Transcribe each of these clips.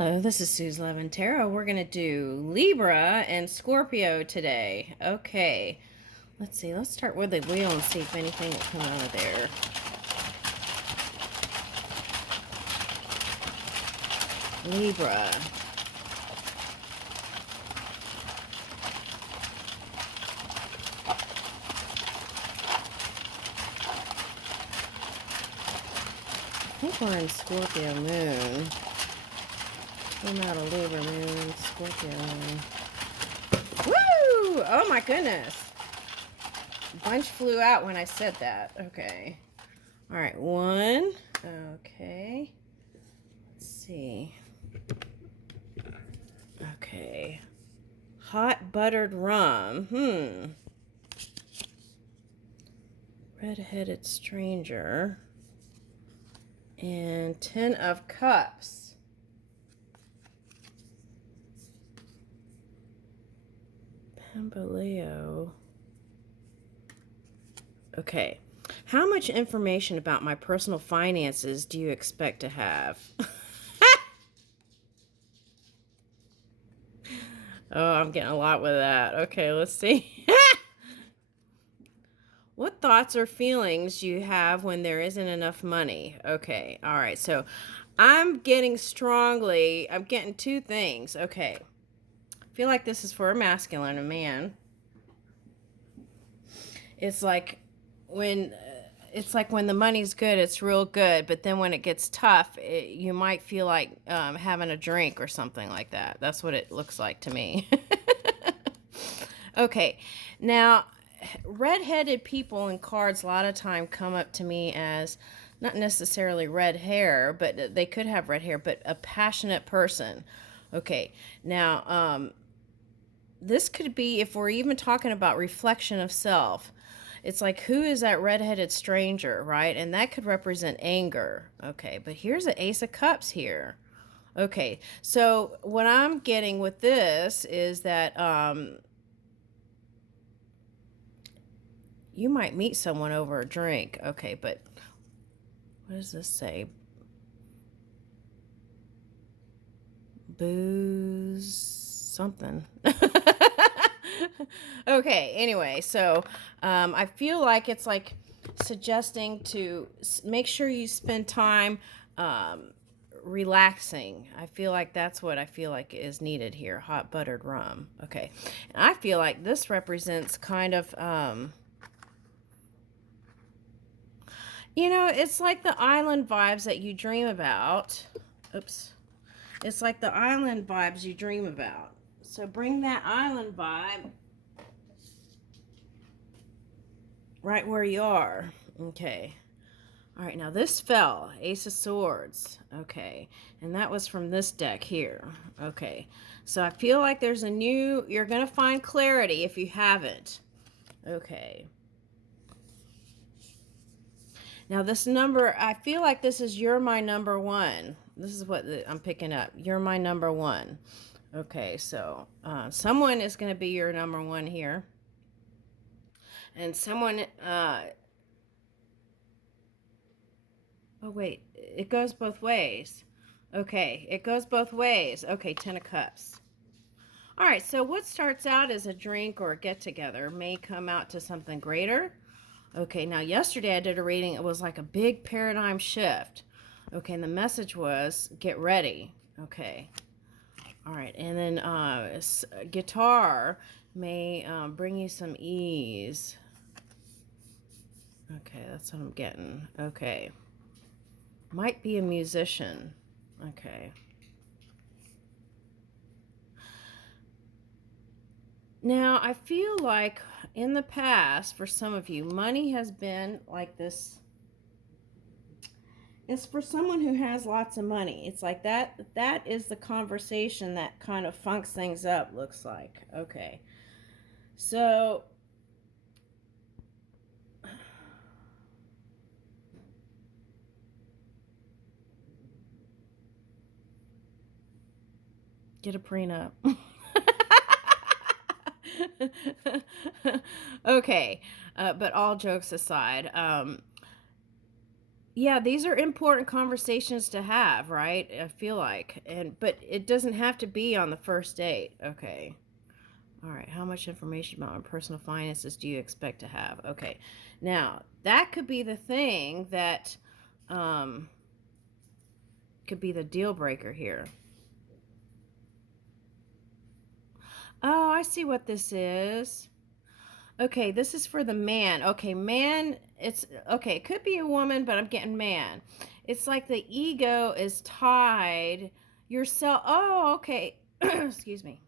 Hello, this is Sue's Love and Tarot. We're going to do Libra and Scorpio today. Okay, let's see. Let's start with the wheel and see if anything will come out of there. Libra. I think we're in Scorpio moon. Came out of Libra moon, Scorpio moon. Woo! Oh my goodness. Bunch flew out when I said that. Okay. All right, one. Okay. Let's see. Okay. Hot buttered rum. Red-headed stranger. And 10 of cups. Pambaleo. Okay. How much information about my personal finances do you expect to have? Oh, I'm getting a lot with that. Okay, let's see. What thoughts or feelings do you have when there isn't enough money? Okay, all right. So I'm getting two things. Okay. I feel like this is for a masculine, a man. It's like when the money's good, it's real good, but then when it gets tough, you might feel like having a drink or something like that. That's what it looks like to me. Okay, now red-headed people in cards a lot of time come up to me as not necessarily red hair, but they could have red hair, but a passionate person. Okay, now this could be, if we're even talking about reflection of self, it's like, who is that redheaded stranger, right? And that could represent anger. Okay, but here's an Ace of Cups here. Okay, so what I'm getting with this is that you might meet someone over a drink. Okay, but what does this say? Booze something. Okay, anyway, so I feel like it's like suggesting to make sure you spend time relaxing. I feel like that's what I feel like is needed here. Hot buttered rum. Okay, and I feel like this represents kind of it's like the island vibes that you dream about. Oops. It's like the island vibes you dream about. So bring that island vibe right where you are. Okay. All right, now this fell. Ace of Swords. Okay. And that was from this deck here. Okay. So I feel like there's you're going to find clarity if you haven't. Okay. Now this number, I feel like this is you're my number one. This is what I'm picking up. You're my number one. Okay, so someone is going to be your number one here. And someone, oh wait, it goes both ways. Okay, it goes both ways. Okay, 10 of Cups. All right, so what starts out as a drink or a get-together may come out to something greater. Okay, now yesterday I did a reading. It was like a big paradigm shift. Okay, and the message was, get ready. Okay. All right, and then guitar may bring you some ease. Okay, that's what I'm getting. Okay. Might be a musician. Okay. Now, I feel like in the past, for some of you, money has been like this. It's for someone who has lots of money. It's like that is the function that kind of funks things up, looks like. Okay. So get a prenup. Okay, but all jokes aside, Yeah, these are important conversations to have, right? I feel like. But it doesn't have to be on the first date. Okay. All right. How much information about my personal finances do you expect to have? Okay. Now, that could be the thing that um could be the deal breaker here. Oh, I see what this is. Okay, this is for the man. Okay, man, it's okay, it could be a woman, but I'm getting man. It's like the ego is tied yourself. Oh, okay. Excuse me.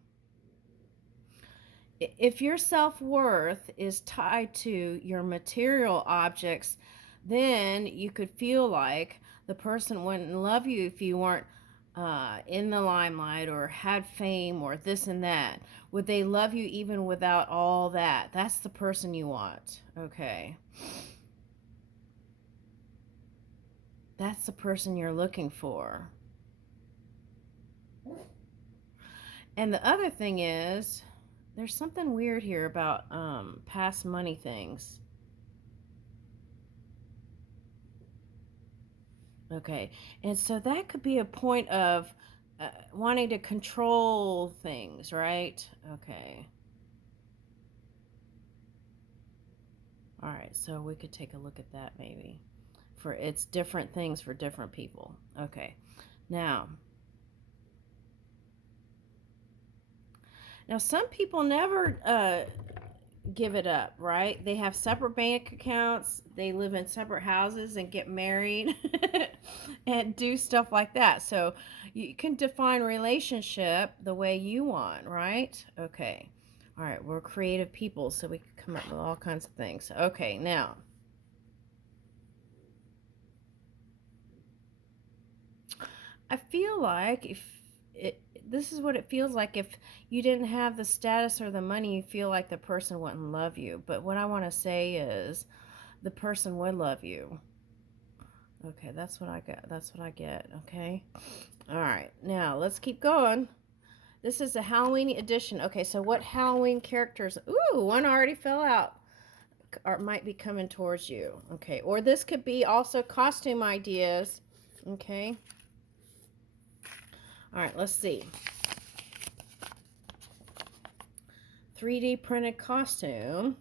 If your self-worth is tied to your material objects, then you could feel like the person wouldn't love you if you weren't in the limelight or had fame or this and that. Would they love you even without all that? That's the person you want. Okay. That's the person you're looking for. And the other thing is, there's something weird here about past money things. Okay. And so that could be a point of wanting to control things, right? Okay. All right. So we could take a look at that maybe. For it's different things for different people. Okay. Now, some people never give it up, right? They have separate bank accounts, they live in separate houses and get married and do stuff like that. So you can define relationship the way you want, right? Okay. All right, we're creative people, so we can come up with all kinds of things. Okay, now I feel like if this is what it feels like if you didn't have the status or the money, you feel like the person wouldn't love you. But what I want to say is the person would love you. Okay, that's what I got. That's what I get. Okay. All right. Now let's keep going. This is a Halloween edition. Okay, so what Halloween characters? Ooh, one already fell out. Or might be coming towards you. Okay. Or this could be also costume ideas. Okay. All right, let's see. 3D printed costume.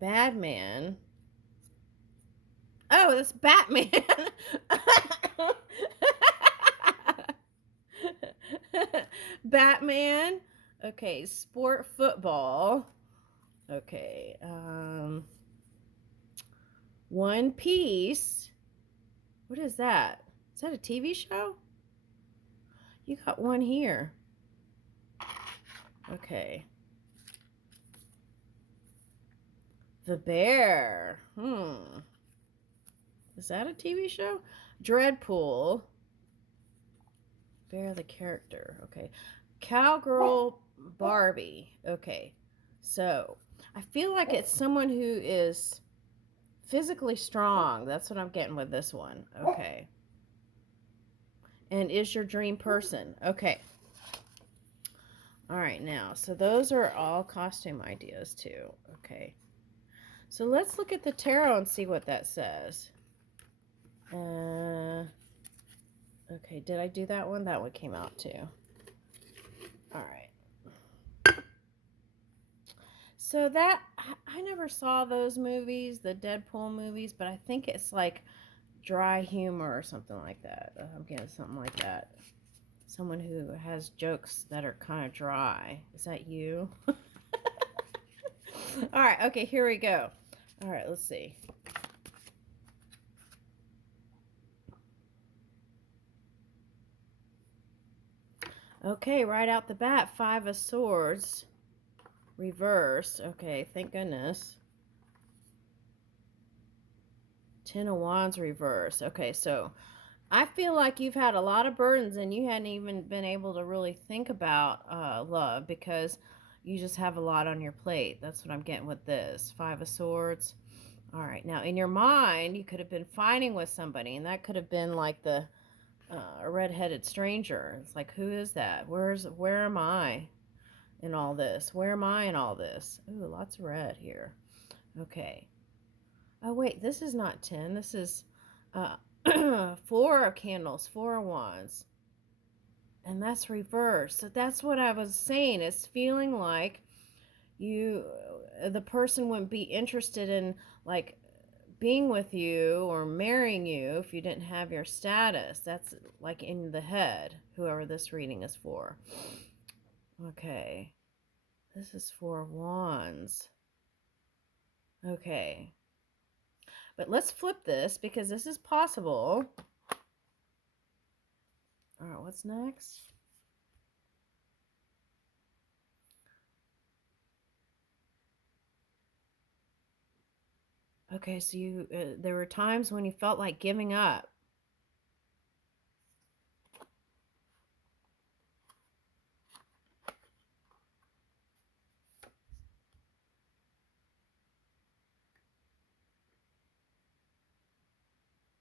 Badman. Oh, that's Batman. Batman. Okay, sport football. Okay. One Piece. What is that? Is that a TV show? You got one here. Okay. The Bear. Is that a TV show? Dreadpool. Bear the character. Okay. Cowgirl Barbie. Okay. So, I feel like it's someone who is physically strong. That's what I'm getting with this one. Okay. And is your dream person. Okay. All right, now, so those are all costume ideas too. Okay. So let's look at the tarot and see what that says. Okay, did I do that one? That one came out too. All right. So that, I never saw those movies, the Deadpool movies, but I think it's like dry humor or something like that. I'm getting something like that. Someone who has jokes that are kind of dry. Is that you? All right, okay, here we go. All right, let's see. Okay, right out the bat, 5 of Swords. Reversed. Okay, thank goodness. 10 of Wands reversed. Okay, so I feel like you've had a lot of burdens and you hadn't even been able to really think about love because you just have a lot on your plate. That's what I'm getting with this. 5 of Swords. All right, now in your mind, you could have been fighting with somebody, and that could have been like the a red-headed stranger. It's like, who is that? Where am I in all this? Where am I in all this? Ooh, lots of red here. Okay. Oh, wait, this is not 10. This is uh, 4 of candles, 4 of wands. And that's reversed. So that's what I was saying. It's feeling like the person wouldn't be interested in, like, being with you or marrying you if you didn't have your status. That's like in the head, whoever this reading is for. Okay. This is 4 of wands. Okay. But let's flip this because this is possible. All right, what's next? Okay, so there were times when you felt like giving up.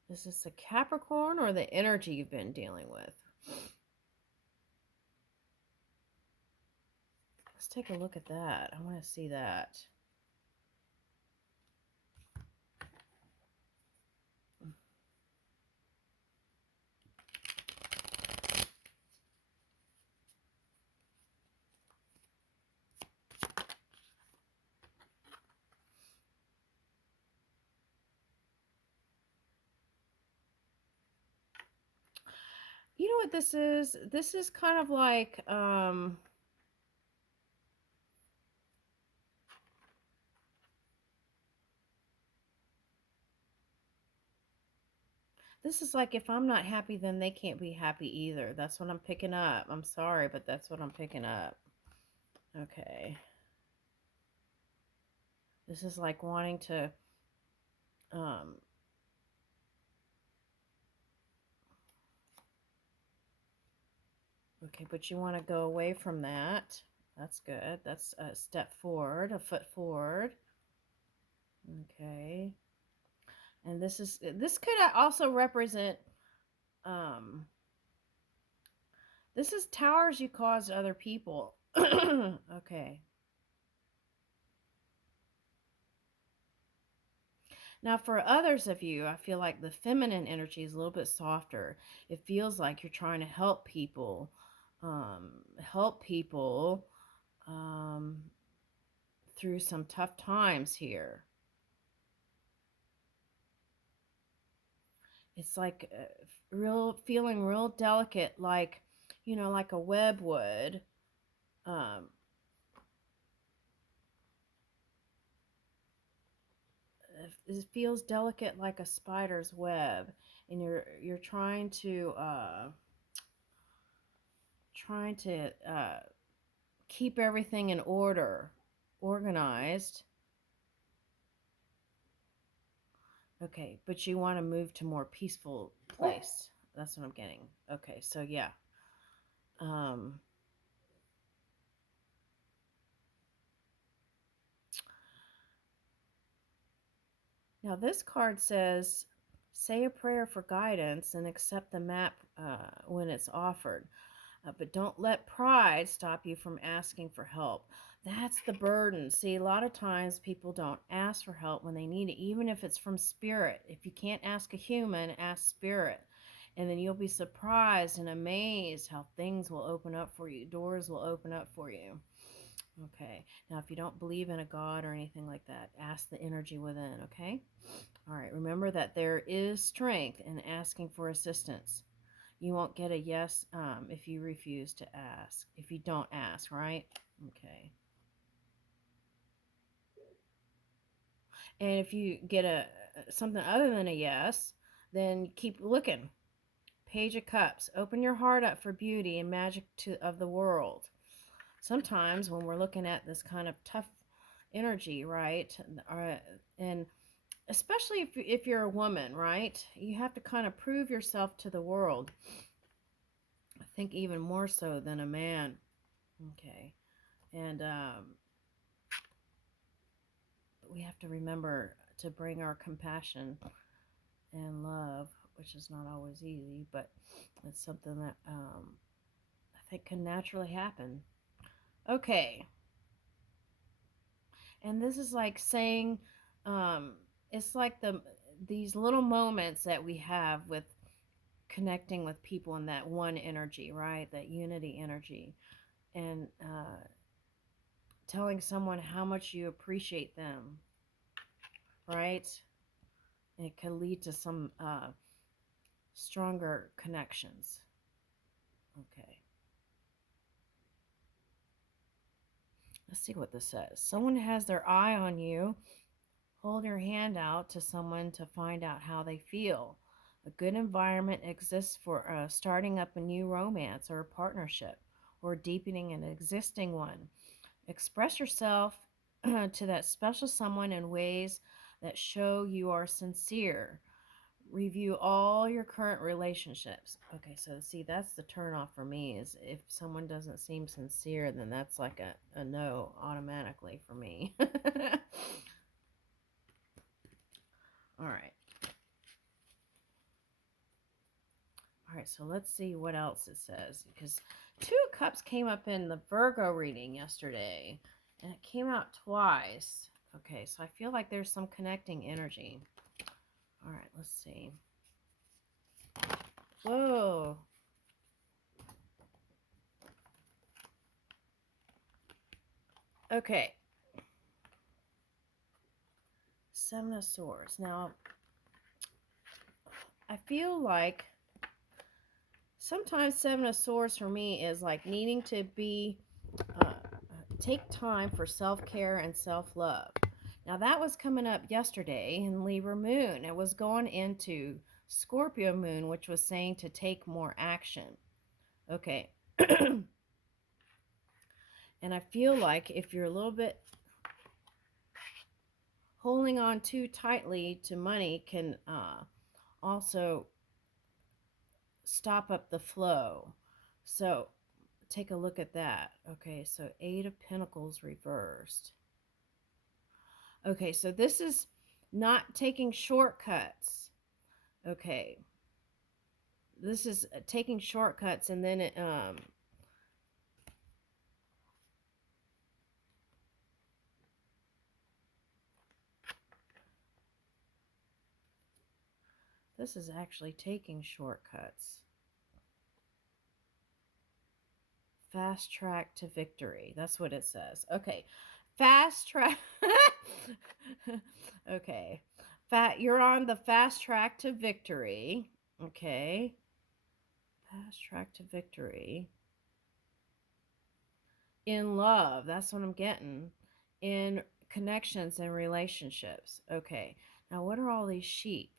Is this a Capricorn or the energy you've been dealing with? Let's take a look at that. I want to see that. You know what this is? This is kind of like, this is like, if I'm not happy, then they can't be happy either. That's what I'm picking up. I'm sorry, but that's what I'm picking up. Okay. This is like wanting to, um, okay, but you want to go away from that. That's good. That's a step forward, a foot forward. Okay. And this could also represent, um, this is towers you caused other people. Okay. Now, for others of you, I feel like the feminine energy is a little bit softer. It feels like you're trying to help people um, through some tough times here. It's like feeling real delicate, like, like a web would. Um, it feels delicate like a spider's web, and you're trying to keep everything in order, organized. Okay, but you want to move to more peaceful place. That's what I'm getting. Okay, so yeah. Um, Now this card says, say a prayer for guidance and accept the map when it's offered. But don't let pride stop you from asking for help. That's the burden. See, a lot of times people don't ask for help when they need it, even if it's from spirit. If you can't ask a human, ask spirit. And then you'll be surprised and amazed how things will open up for you. Doors will open up for you. Okay. Now, if you don't believe in a God or anything like that, ask the energy within, okay? All right. Remember that there is strength in asking for assistance. You won't get a yes if you refuse to ask, if you don't ask, right? Okay. And if you get something other than a yes, then keep looking. Page of Cups. Open your heart up for beauty and magic of the world. Sometimes when we're looking at this kind of tough energy, right? And especially if you're a woman, right? You have to kind of prove yourself to the world. I think even more so than a man. Okay. And we have to remember to bring our compassion and love, which is not always easy, but it's something that I think can naturally happen. Okay. And this is like saying, um, it's like these little moments that we have with connecting with people in that one energy, right? That unity energy. And telling someone how much you appreciate them, right? It can lead to some stronger connections. Okay. Let's see what this says. Someone has their eye on you. Hold your hand out to someone to find out how they feel. A good environment exists for starting up a new romance or a partnership or deepening an existing one. Express yourself to that special someone in ways that show you are sincere. Review all your current relationships. Okay, so see, that's the turnoff for me is if someone doesn't seem sincere, then that's like a no automatically for me. All right. All right, so let's see what else it says. Because Two of Cups came up in the Virgo reading yesterday, and it came out twice. Okay, so I feel like there's some connecting energy. All right, let's see. Whoa. Okay. Seven of Swords. Now, I feel like sometimes Seven of Swords for me is like needing to be uh, take time for self-care and self-love. Now that was coming up yesterday in Libra moon. It was going into Scorpio moon, which was saying to take more action. Okay. And I feel like if you're a little bit holding on too tightly to money can also stop up the flow. So take a look at that. Okay, so Eight of Pentacles reversed. Okay, so this is not taking shortcuts. Okay, this is taking shortcuts, and then it this is actually taking shortcuts. Fast track to victory. That's what it says. Okay, fast track. Okay, you're on the fast track to victory. Okay, fast track to victory. In love, that's what I'm getting. In connections and relationships. Okay, now what are all these sheep?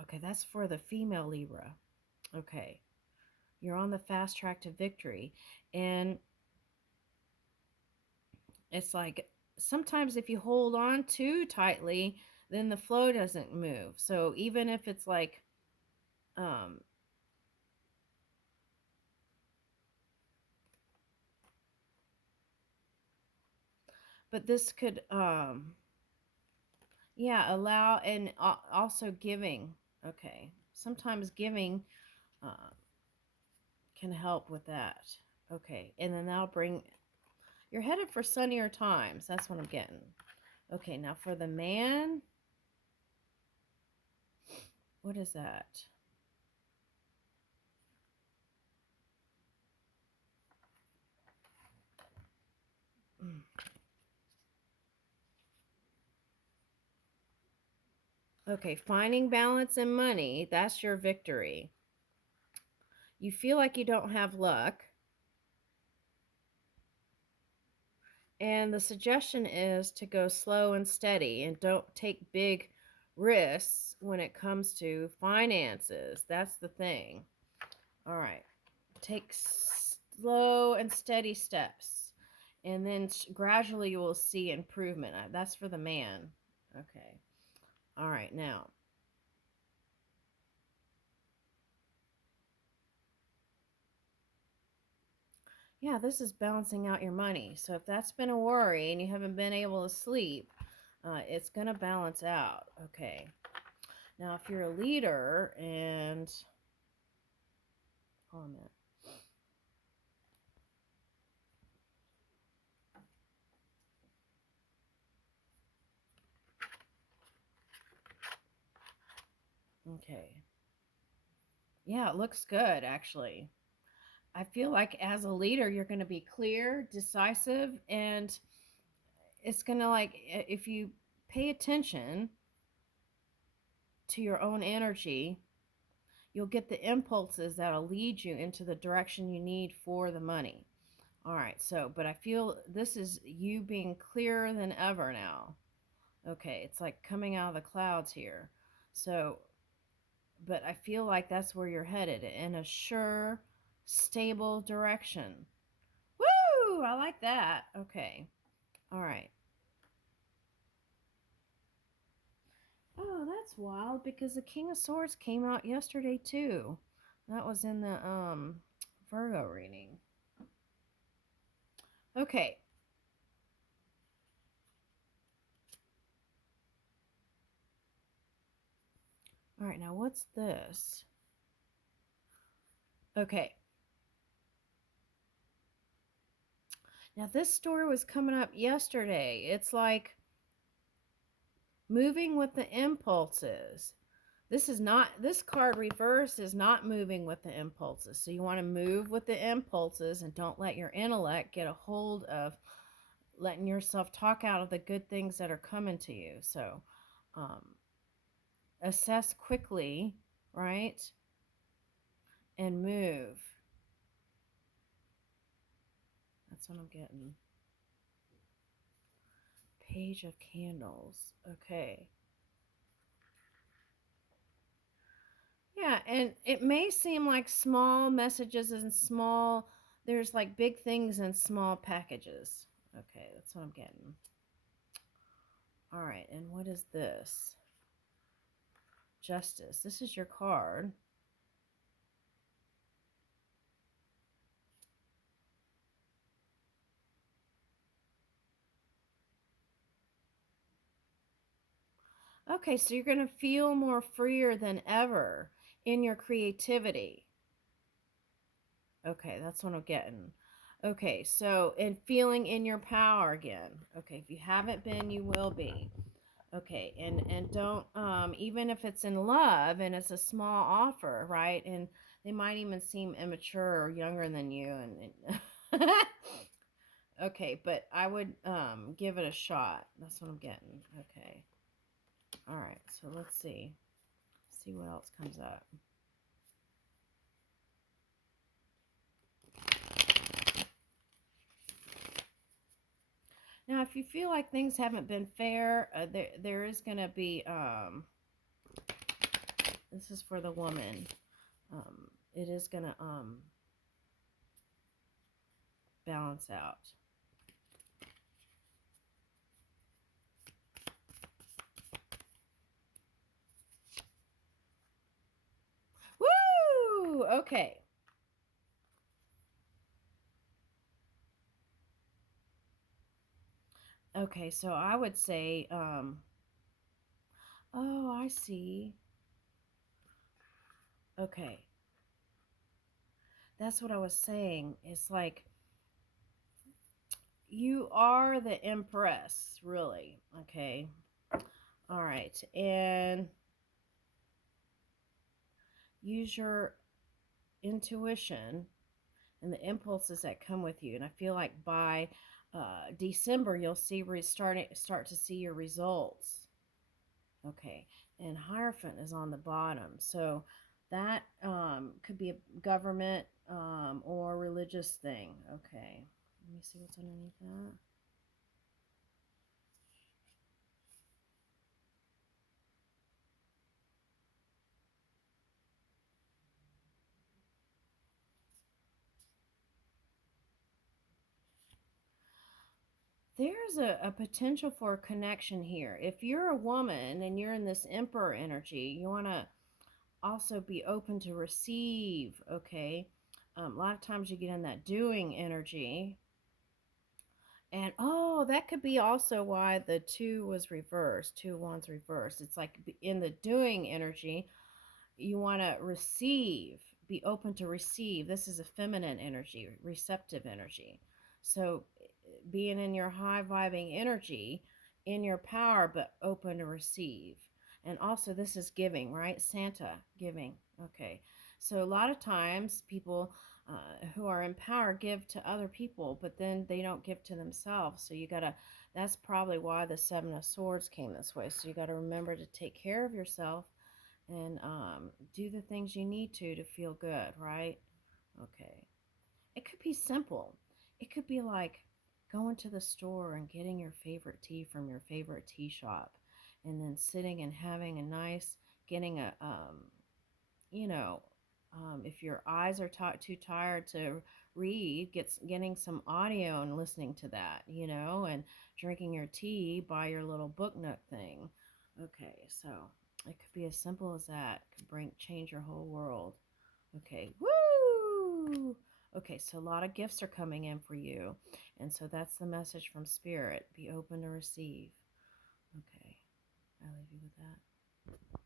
Okay, that's for the female Libra. Okay, you're on the fast track to victory. And it's like sometimes if you hold on too tightly, then the flow doesn't move. So even if it's like, um, but this could, yeah, allow and also giving. Okay, sometimes giving can help with that. Okay, and then that'll bring, you're headed for sunnier times. That's what I'm getting. Okay, now for the man, what is that? Okay, finding balance in money, that's your victory. You feel like you don't have luck. And the suggestion is to go slow and steady and don't take big risks when it comes to finances. That's the thing. All right. Take slow and steady steps. And then gradually you will see improvement. That's for the man. Okay. All right. Now, yeah, this is balancing out your money. So if that's been a worry and you haven't been able to sleep, it's going to balance out. Okay. Now, if you're a leader and, hold on a minute. Okay. Yeah, it looks good actually. I feel like as a leader, you're going to be clear, decisive, and it's going to like, if you pay attention to your own energy, you'll get the impulses that'll lead you into the direction you need for the money. All right, so, but I feel this is you being clearer than ever now. Okay, it's like coming out of the clouds here. So, but I feel like that's where you're headed in a sure, stable direction. Woo! I like that. Okay. All right. Oh, that's wild because the King of Swords came out yesterday too. That was in the Virgo reading. Okay. All right, now what's this? Okay. Now this story was coming up yesterday. It's like moving with the impulses. This card reverse is not moving with the impulses. So you want to move with the impulses and don't let your intellect get a hold of letting yourself talk out of the good things that are coming to you. So um, assess quickly, right? And move. That's what I'm getting. Page of Candles. Okay. Yeah, and it may seem like small messages and small, there's like big things in small packages. Okay, that's what I'm getting. All right, and what is this? Justice. This is your card. Okay, so you're going to feel more freer than ever in your creativity. Okay, that's what I'm getting. Okay, so, and feeling in your power again. Okay, if you haven't been, you will be. Okay, and don't even if it's in love and it's a small offer, right? And they might even seem immature or younger than you, and okay, but I would give it a shot. That's what I'm getting. Okay, all right. So let's see what else comes up. Now, if you feel like things haven't been fair, there is going to be this is for the woman. It is going to balance out. Woo! Okay. Okay, so I would say, oh, I see. Okay, that's what I was saying. It's like you are the Empress, really. Okay, all right, and use your intuition and the impulses that come with you. And I feel like by December, you'll see start to see your results. Okay, and Hierophant is on the bottom. So that could be a government or religious thing. Okay, let me see what's underneath that. There's a potential for a connection here. If you're a woman and you're in this Emperor energy, you want to also be open to receive. Okay, a lot of times you get in that doing energy. And oh, that could be also why the two was reversed, two wands reversed. It's like in the doing energy, you want to receive, be open to receive. This is a feminine energy, receptive energy. So being in your high vibing energy, in your power, but open to receive. And also, this is giving, right? Santa giving. Okay. So, a lot of times, people who are in power give to other people, but then they don't give to themselves. So, that's probably why the Seven of Swords came this way. So, you got to remember to take care of yourself and do the things you need to feel good, right? Okay. It could be simple. It could be like going to the store and getting your favorite tea from your favorite tea shop, and then sitting and having a nice, getting a, you know, if your eyes are too tired to read, getting some audio and listening to that, and drinking your tea by your little book nook thing. Okay, so it could be as simple as that. It could change your whole world. Okay, woo! Okay, so a lot of gifts are coming in for you. And so that's the message from Spirit. Be open to receive. Okay, I leave you with that.